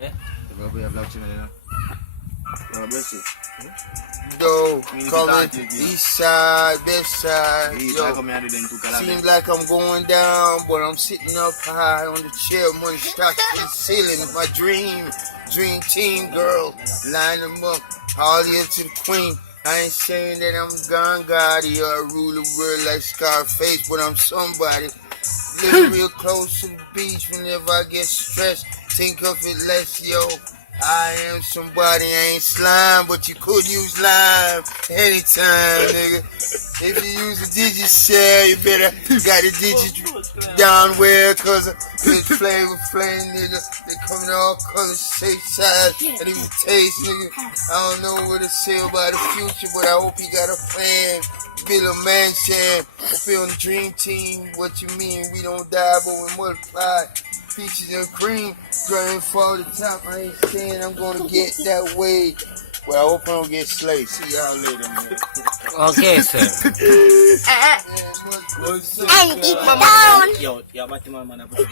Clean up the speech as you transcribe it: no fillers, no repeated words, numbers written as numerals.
Eh? Taga ba vlog sila na? Best eh. Yo, Community calling talk, east side, west side. Ito Yo, kami natin din tukala. seems like I'm going down, but I'm sitting up high on the chair. Money stuck to the ceiling. My dream team girl, line them up, all the way up to the queen. I ain't saying that I'm Gon Gotti or I rule the world like Scarface, but I'm somebody. Live real close to the beach whenever I get stressed. Think of it less, yo. I am somebody, I ain't slime, but you could use lime anytime, nigga. If you use a digit share, you better got a digit down where, cause it's flavor flame, nigga. They come in all colors, shape, size, and even taste, nigga. I don't know what to say about the future, but I hope you got a plan. Build a mansion, feel the dream team. What you mean? We don't die, but we multiply. Peaches and cream, drain for the top. I ain't saying I'm gonna get that way. Well, I hope I don't get slayed. See y'all later, man. Okay, sir. Hey, keep it down. Yo, bati mama na po sa